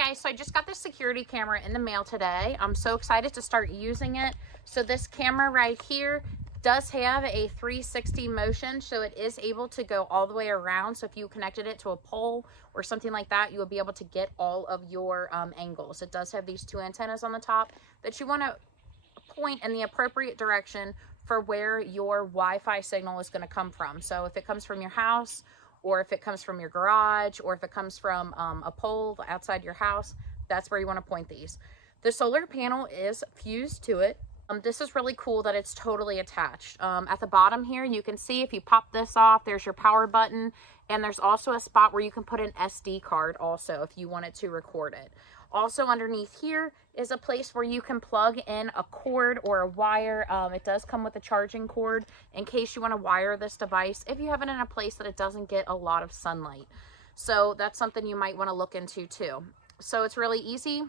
guys, so I just got this security camera in the mail today. I'm so excited to start using it. So this camera right here does have a 360 motion, so it is able to go all the way around. So if you connected it to a pole or something like that, you will be able to get all of your angles. It does have these two antennas on the top that you want to point in the appropriate direction for where your Wi-Fi signal is going to come from. So if it comes from your house, or if it comes from your garage, or if it comes from a pole outside your house, that's where you want to point these. The solar panel is fused to it. This is really cool that it's totally attached. At the bottom here, you can see if you pop this off, there's your power button, and there's also a spot where you can put an SD card also if you wanted to record it. Also underneath here is a place where you can plug in a cord or a wire. It does come with a charging cord in case you want to wire this device if you have it in a place that it doesn't get a lot of sunlight. So that's something you might want to look into too. So it's really easy.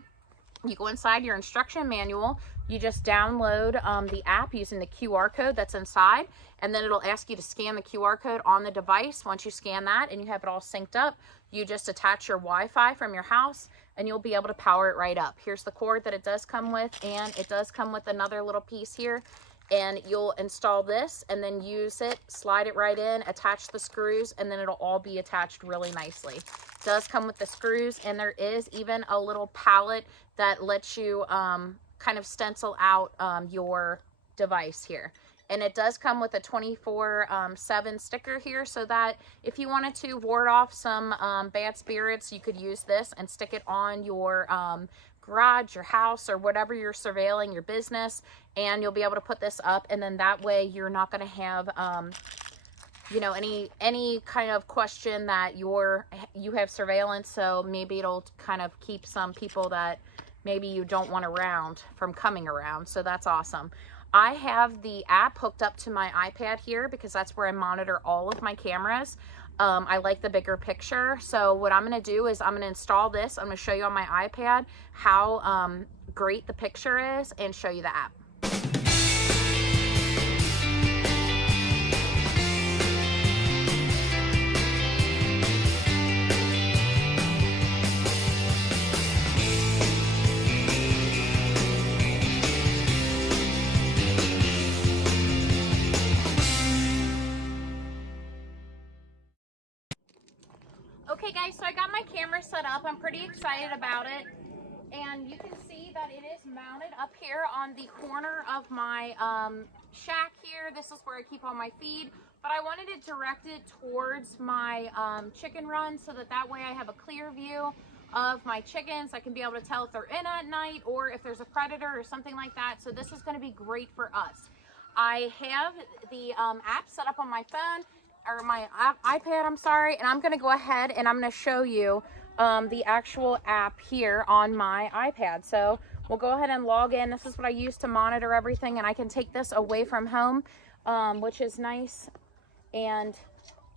You go inside your instruction manual, you just download the app using the QR code that's inside, and then it'll ask you to scan the QR code on the device. Once you scan that and you have it all synced up, you just attach your Wi-Fi from your house and you'll be able to power it right up. Here's the cord that it does come with, and it does come with another little piece here, and you'll install this and then use it, slide it right in, attach the screws, and then it'll all be attached really nicely. It does come with the screws, and there is even a little palette that lets you kind of stencil out your device here. And it does come with a 24/7 sticker here, so that if you wanted to ward off some bad spirits, you could use this and stick it on your garage, your house, or whatever you're surveilling, your business, and you'll be able to put this up, and then that way you're not going to have you know, any kind of question that you have surveillance. So maybe it'll kind of keep some people that maybe you don't want around from coming around. So that's awesome. I have the app hooked up to my iPad here because that's where I monitor all of my cameras. I like the bigger picture. So what I'm going to do is I'm going to install this. I'm going to show you on my iPad how great the picture is and show you the app. Okay guys, so I got my camera set up. I'm pretty excited about it. And you can see that it is mounted up here on the corner of my shack here. This is where I keep all my feed. But I wanted to direct it towards my chicken run so that way I have a clear view of my chickens. I can be able to tell if they're in at night or if there's a predator or something like that. So this is going to be great for us. I have the app set up on my phone, or my iPad, I'm sorry, and I'm going to go ahead and I'm going to show you the actual app here on my iPad. So we'll go ahead and log in. This is what I use to monitor everything, and I can take this away from home, which is nice. And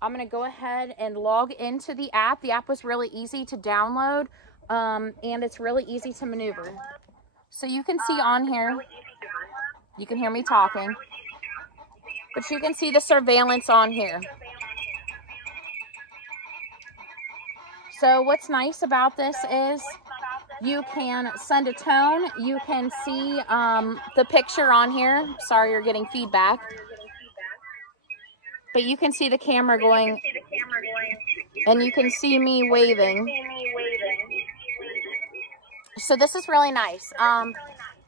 I'm going to go ahead and log into the app. The app was really easy to download, and it's really easy to maneuver. So you can see on here, you can hear me talking, but you can see the surveillance on here. So what's nice about this is you can send a tone. You can see the picture on here. Sorry, you're getting feedback. But you can see the camera going, and you can see me waving. So this is really nice.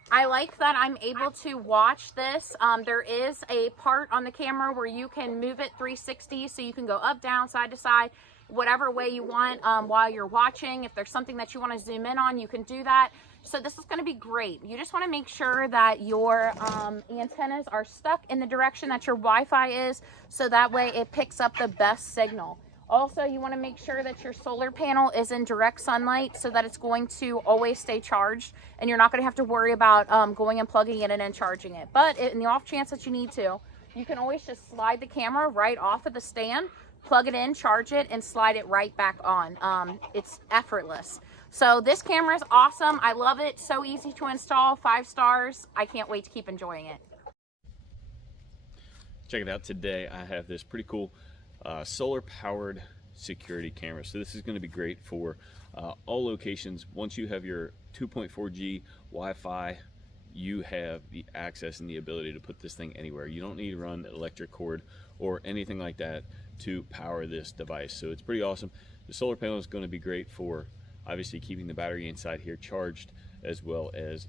I like that I'm able to watch this. There is a part on the camera where you can move it 360, so you can go up, down, side to side, whatever way you want while you're watching. If there's something that you want to zoom in on, you can do that. So this is going to be great. You just want to make sure that your antennas are stuck in the direction that your Wi-Fi is, so that way it picks up the best signal. Also, you want to make sure that your solar panel is in direct sunlight so that it's going to always stay charged, and you're not going to have to worry about going and plugging it in and charging it. But in the off chance that you need to, you can always just slide the camera right off of the stand, plug it in, charge it, and slide it right back on. It's effortless. So this camera is awesome. I love it. So easy to install. 5 stars. I can't wait to keep enjoying it. Check it out. Today I have this pretty cool solar powered security camera. So this is going to be great for all locations. Once you have your 2.4G Wi-Fi, you have the access and the ability to put this thing anywhere. You don't need to run an electric cord or anything like that to power this device. So it's pretty awesome. The solar panel is going to be great for obviously keeping the battery inside here charged, as well as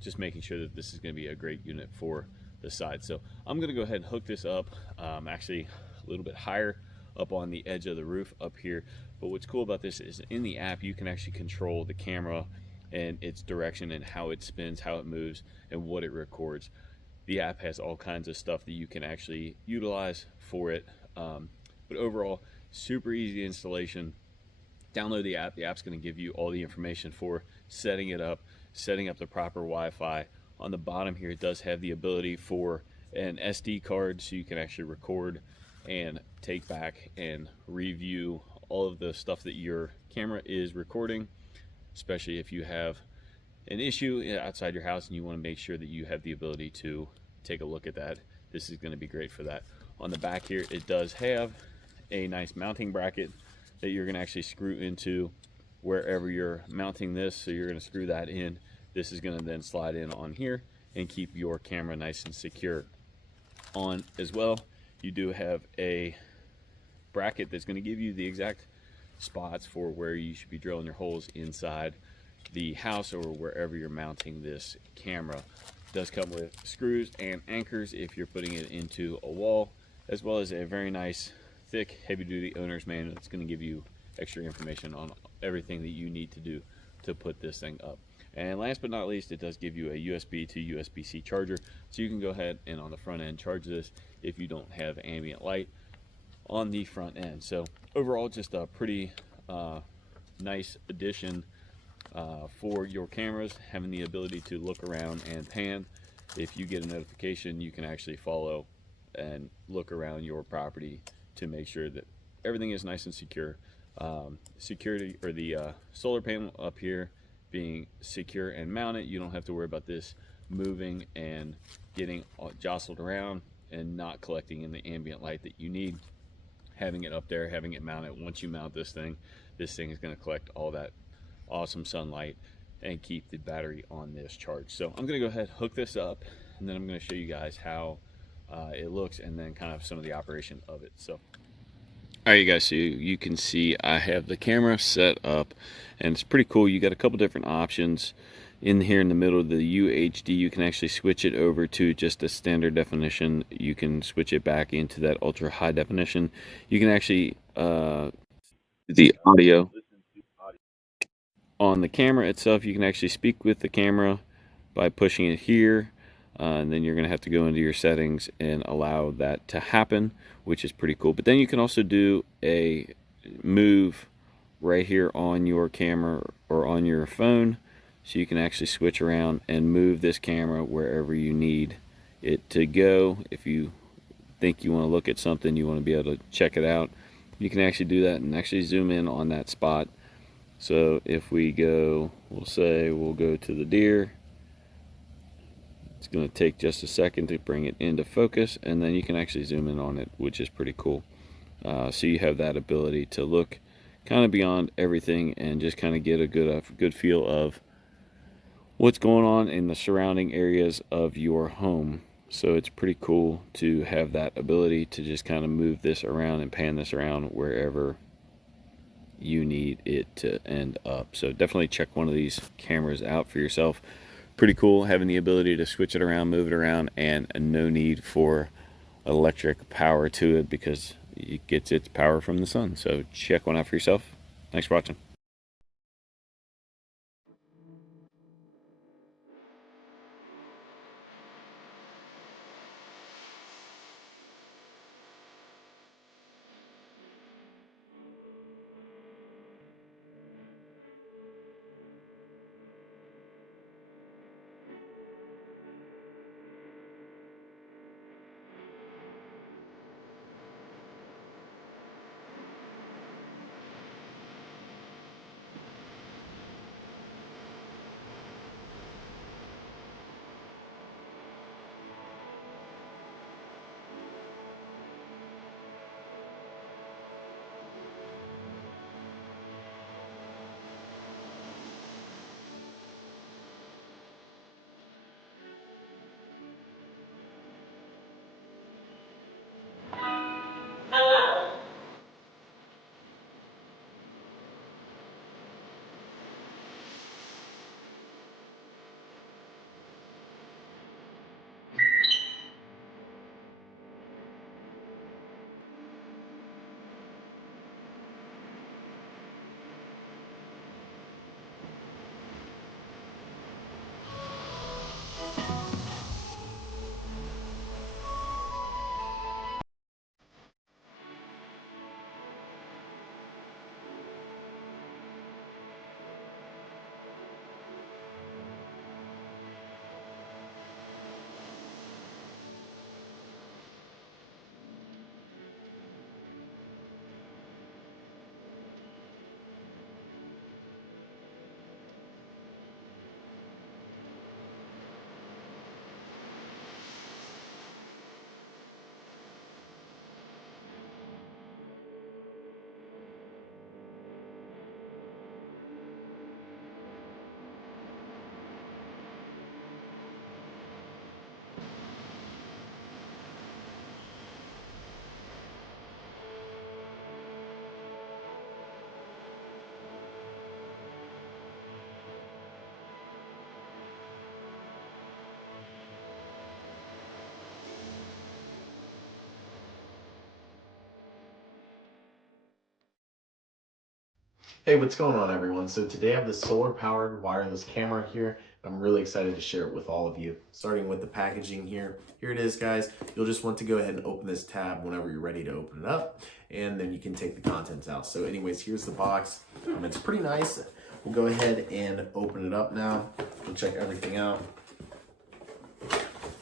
just making sure that this is going to be a great unit for the side. So I'm going to go ahead and hook this up, actually a little bit higher up on the edge of the roof up here. But what's cool about this is in the app you can actually control the camera and its direction and how it spins, how it moves, and what it records. The app has all kinds of stuff that you can actually utilize for it. But overall, super easy installation. Download the app. The app's going to give you all the information for setting it up, setting up the proper Wi-Fi. On the bottom here, it does have the ability for an SD card, so you can actually record and take back and review all of the stuff that your camera is recording, especially if you have an issue outside your house and you want to make sure that you have the ability to take a look at that. This is going to be great for that. On the back here, it does have a nice mounting bracket that you're going to actually screw into wherever you're mounting this. So you're going to screw that in. This is going to then slide in on here and keep your camera nice and secure. On as well, you do have a bracket that's going to give you the exact spots for where you should be drilling your holes inside the house or wherever you're mounting this camera. It does come with screws and anchors if you're putting it into a wall, as well as a very nice thick heavy-duty owner's manual that's going to give you extra information on everything that you need to do to put this thing up. And last but not least, it does give you a USB to USB-C charger, so you can go ahead and on the front end charge this if you don't have ambient light on the front end. So overall, just a pretty nice addition for your cameras, having the ability to look around and pan. If you get a notification, you can actually follow and look around your property to make sure that everything is nice and secure. Security, or the solar panel up here being secure and mounted, you don't have to worry about this moving and getting jostled around and not collecting in the ambient light that you need. Having it up there, having it mounted, once you mount this thing is going to collect all that awesome sunlight and keep the battery on this charge. So I'm going to go ahead, hook this up, and then I'm going to show you guys how it looks and then kind of some of the operation of it. So all right, you guys, so you can see I have the camera set up, and it's pretty cool. You got a couple different options in here in the middle of the UHD. You can actually switch it over to just a standard definition. You can switch it back into that ultra high definition. You can actually the audio on the camera itself. You can actually speak with the camera by pushing it here. And then you're going to have to go into your settings and allow that to happen, which is pretty cool. But then you can also do a move right here on your camera or on your phone, so you can actually switch around and move this camera wherever you need it to go. If you think you want to look at something, you want to be able to check it out, you can actually do that and actually zoom in on that spot. So if we go, we'll go to the deer. It's going to take just a second to bring it into focus, and then you can actually zoom in on it, which is pretty cool. So you have that ability to look kind of beyond everything and just kind of get a good feel of what's going on in the surrounding areas of your home. So it's pretty cool to have that ability to just kind of move this around and pan this around wherever you need it to end up. So definitely check one of these cameras out for yourself. Pretty cool having the ability to switch it around, move it around, and no need for electric power to it because it gets its power from the sun. So check one out for yourself. Thanks for watching. Hey, what's going on everyone? So today I have this solar powered wireless camera here. I'm really excited to share it with all of you. Starting with the packaging here. Here it is, guys. You'll just want to go ahead and open this tab whenever you're ready to open it up, and then you can take the contents out. So anyways, here's the box. It's pretty nice. We'll go ahead and open it up now. We'll check everything out.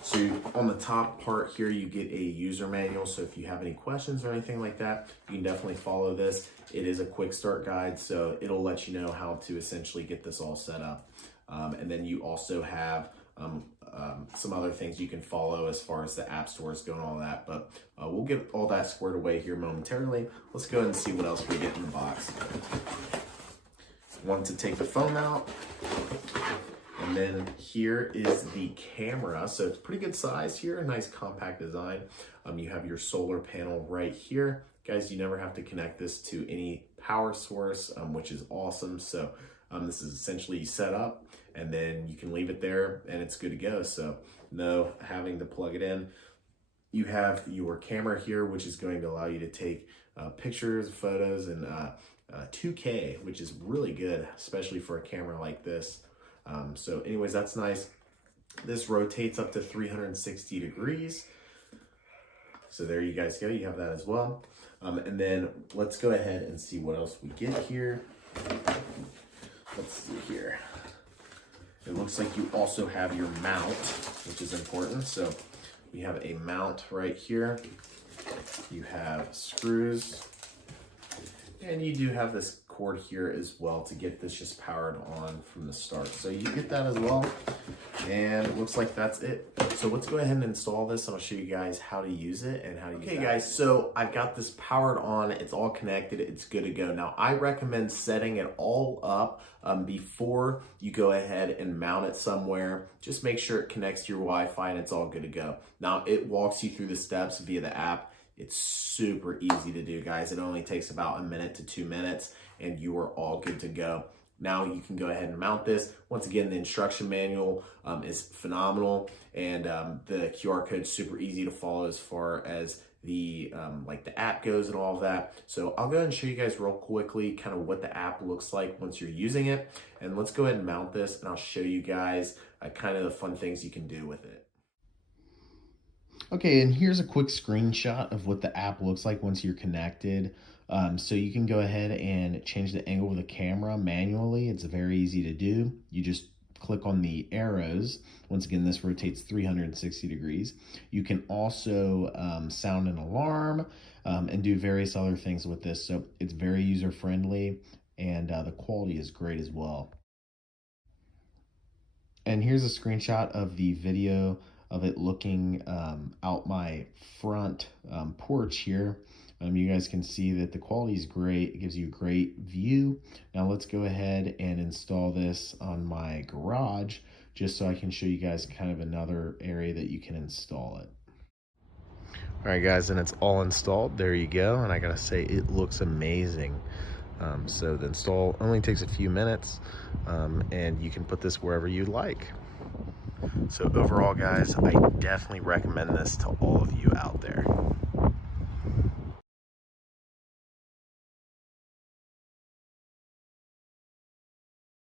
So on the top part here, you get a user manual. So if you have any questions or anything like that, you can definitely follow this. It is a quick start guide, so it'll let you know how to essentially get this all set up. And then you also have some other things you can follow as far as the app stores go and all that. But we'll get all that squared away here momentarily. Let's go ahead and see what else we get in the box. Want to take the phone out. And then here is the camera. So it's pretty good size here, a nice compact design. You have your solar panel right here. Guys, you never have to connect this to any power source, which is awesome. So this is essentially set up and then you can leave it there and it's good to go. So no having to plug it in. You have your camera here, which is going to allow you to take pictures, photos, and 2K, which is really good, especially for a camera like this. So anyways, that's nice. This rotates up to 360 degrees. So there you guys go, you have that as well. And then let's go ahead and see what else we get here. Let's see here. It looks like you also have your mount, which is important. So we have a mount right here. You have screws. And you do have this cord here as well to get this just powered on from the start. So you get that as well. And it looks like that's it. So let's go ahead and install this. And I'll show you guys how to use it and how to use it. Okay guys, so I've got this powered on. It's all connected. It's good to go. Now I recommend setting it all up before you go ahead and mount it somewhere. Just make sure it connects to your Wi-Fi and it's all good to go. Now it walks you through the steps via the app. It's super easy to do, guys. It only takes about 1 minute to 2 minutes and you are all good to go. Now you can go ahead and mount this. Once again, the instruction manual is phenomenal, and the QR code is super easy to follow as far as the like the app goes and all of that. So I'll go ahead and show you guys real quickly kind of what the app looks like once you're using it. And let's go ahead and mount this and I'll show you guys kind of the fun things you can do with it. Okay, and here's a quick screenshot of what the app looks like once you're connected. So you can go ahead and change the angle of the camera manually. It's very easy to do. You just click on the arrows. Once again, this rotates 360 degrees. You can also sound an alarm and do various other things with this. So it's very user-friendly and the quality is great as well. And here's a screenshot of the video of it looking out my front porch here. You guys can see that the quality is great. It gives you a great view. Now let's go ahead and install this on my garage just so I can show you guys kind of another area that you can install it. All right guys, and it's all installed. There you go. And I gotta say, it looks amazing. So the install only takes a few minutes and you can put this wherever you like. So overall guys, I definitely recommend this to all of you out there.